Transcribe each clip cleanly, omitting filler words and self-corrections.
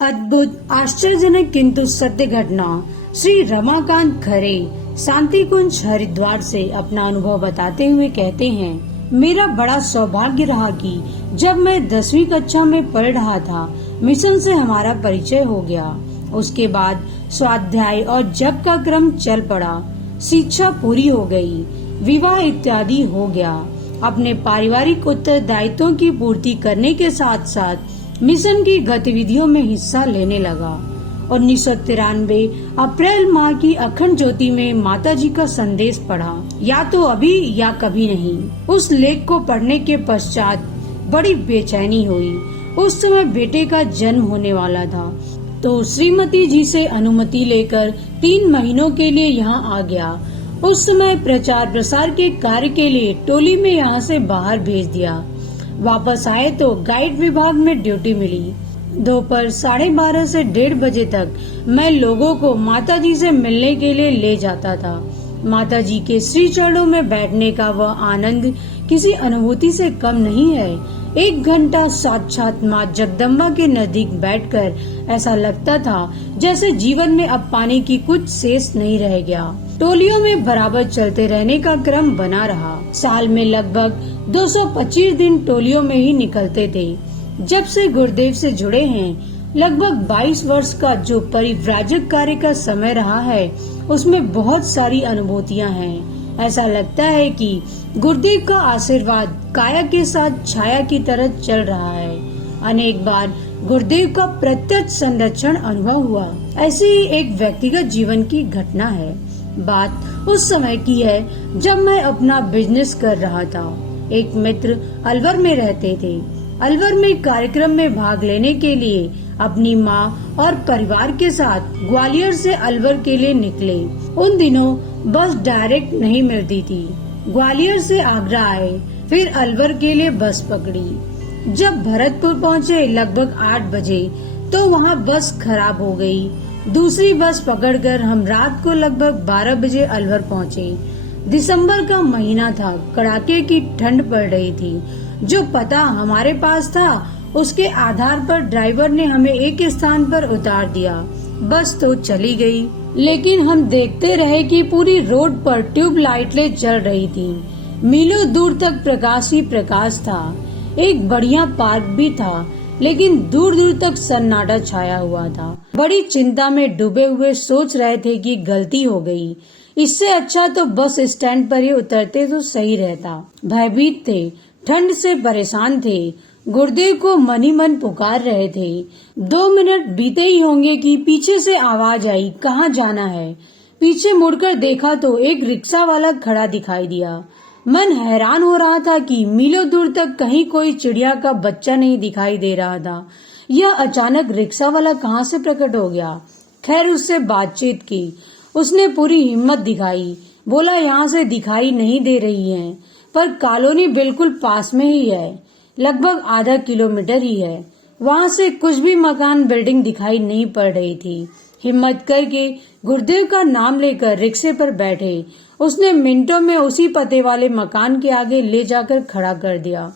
अद्भुत, आश्चर्यजनक किंतु सत्य घटना। श्री रमाकांत खरे शांति कुंज हरिद्वार से अपना अनुभव बताते हुए कहते हैं, मेरा बड़ा सौभाग्य रहा कि जब मैं 10वीं कक्षा में पढ़ रहा था, मिशन से हमारा परिचय हो गया। उसके बाद स्वाध्याय और जप का क्रम चल पड़ा। शिक्षा पूरी हो गई, विवाह इत्यादि हो गया। अपने पारिवारिक उत्तरदायित्वों की पूर्ति करने के साथ साथ मिशन की गतिविधियों में हिस्सा लेने लगा। 1993 अप्रैल माह की अखंड ज्योति में माताजी का संदेश पढ़ा, या तो अभी या कभी नहीं। उस लेख को पढ़ने के पश्चात बड़ी बेचैनी हुई। उस समय बेटे का जन्म होने वाला था, तो श्रीमती जी से अनुमति लेकर 3 महीनों के लिए यहाँ आ गया। उस समय प्रचार प्रसार के कार्य के लिए टोली में यहाँ से बाहर भेज दिया। वापस आए तो गाइड विभाग में ड्यूटी मिली। दोपहर 12:30 से 1:30 बजे तक मैं लोगों को माताजी से मिलने के लिए ले जाता था। माताजी के श्री चरणों में बैठने का वह आनंद किसी अनुभूति से कम नहीं है। 1 घंटा साक्षात माँ जगदम्बा के नजदीक बैठकर ऐसा लगता था जैसे जीवन में अब पाने की कुछ शेष नहीं रह गया। टोलियों में बराबर चलते रहने का क्रम बना रहा। साल में लगभग 225 दिन टोलियों में ही निकलते थे। जब से गुरुदेव से जुड़े हैं, लगभग 22 वर्ष का जो परिव्राजक कार्य का समय रहा है, उसमें बहुत सारी अनुभूतियां हैं। ऐसा लगता है कि गुरुदेव का आशीर्वाद काया के साथ छाया की तरह चल रहा है। अनेक बार गुरुदेव का प्रत्यक्ष संरक्षण अनुभव हुआ। ऐसी ही एक व्यक्तिगत जीवन की घटना है। बात उस समय की है जब मैं अपना बिजनेस कर रहा था। एक मित्र अलवर में रहते थे। अलवर में कार्यक्रम में भाग लेने के लिए अपनी माँ और परिवार के साथ ग्वालियर से अलवर के लिए निकले। उन दिनों बस डायरेक्ट नहीं मिलती थी। ग्वालियर से आगरा आए, फिर अलवर के लिए बस पकड़ी। जब भरतपुर पहुँचे लगभग 8 बजे, तो वहाँ बस खराब हो गई। दूसरी बस पकड़कर हम रात को लगभग 12 बजे अलवर पहुँचे। दिसंबर का महीना था, कड़ाके की ठंड पड़ रही थी। जो पता हमारे पास था, उसके आधार पर ड्राइवर ने हमें एक स्थान पर उतार दिया। बस तो चली गई, लेकिन हम देखते रहे कि पूरी रोड पर ट्यूब लाइटें जल रही थी। मीलों दूर तक प्रकाश ही प्रकाश था। एक बढ़िया पार्क भी था, लेकिन दूर दूर तक सन्नाटा छाया हुआ था। बड़ी चिंता में डूबे हुए सोच रहे थे कि गलती हो गई। इससे अच्छा तो बस स्टैंड पर ही उतरते तो सही रहता। भयभीत थे, ठंड से परेशान थे, गुरुदेव को मन ही मन पुकार रहे थे। 2 मिनट बीते ही होंगे कि पीछे से आवाज आई, कहाँ जाना है। पीछे मुड़कर देखा तो एक रिक्शा वाला खड़ा दिखाई दिया। मन हैरान हो रहा था कि मीलों दूर तक कहीं कोई चिड़िया का बच्चा नहीं दिखाई दे रहा था। यह अचानक रिक्शा वाला कहाँ से प्रकट हो गया। खैर, उससे बातचीत की। उसने पूरी हिम्मत दिखाई। बोला, यहाँ से दिखाई नहीं दे रही है, पर कॉलोनी बिल्कुल पास में ही है, लगभग आधा किलोमीटर ही है। वहाँ से कुछ भी मकान बिल्डिंग दिखाई नहीं पड़ रही थी। हिम्मत करके गुरुदेव का नाम लेकर रिक्शे पर बैठे। उसने मिनटों में उसी पते वाले मकान के आगे ले जाकर खड़ा कर दिया।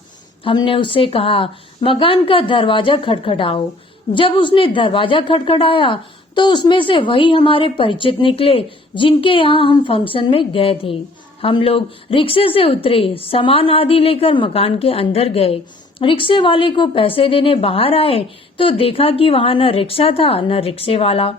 हमने उससे कहा, मकान का दरवाजा खटखटाओ। जब उसने दरवाजा खटखटाया तो उसमें से वही हमारे परिचित निकले जिनके यहाँ हम फंक्शन में गए थे। हम लोग रिक्शे से उतरे, सामान आदि लेकर मकान के अंदर गए। रिक्शे वाले को पैसे देने बाहर आए तो देखा कि वहाँ न रिक्शा था न रिक्शे वाला।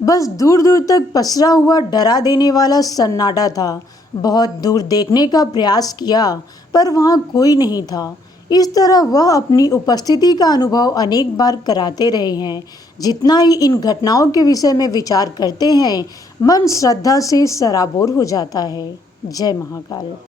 बस दूर दूर तक पसरा हुआ डरा देने वाला सन्नाटा था। बहुत दूर देखने का प्रयास किया, पर वहाँ कोई नहीं था। इस तरह वह अपनी उपस्थिति का अनुभव अनेक बार कराते रहे हैं। जितना ही इन घटनाओं के विषय में विचार करते हैं, मन श्रद्धा से सराबोर हो जाता है। जय महाकाल।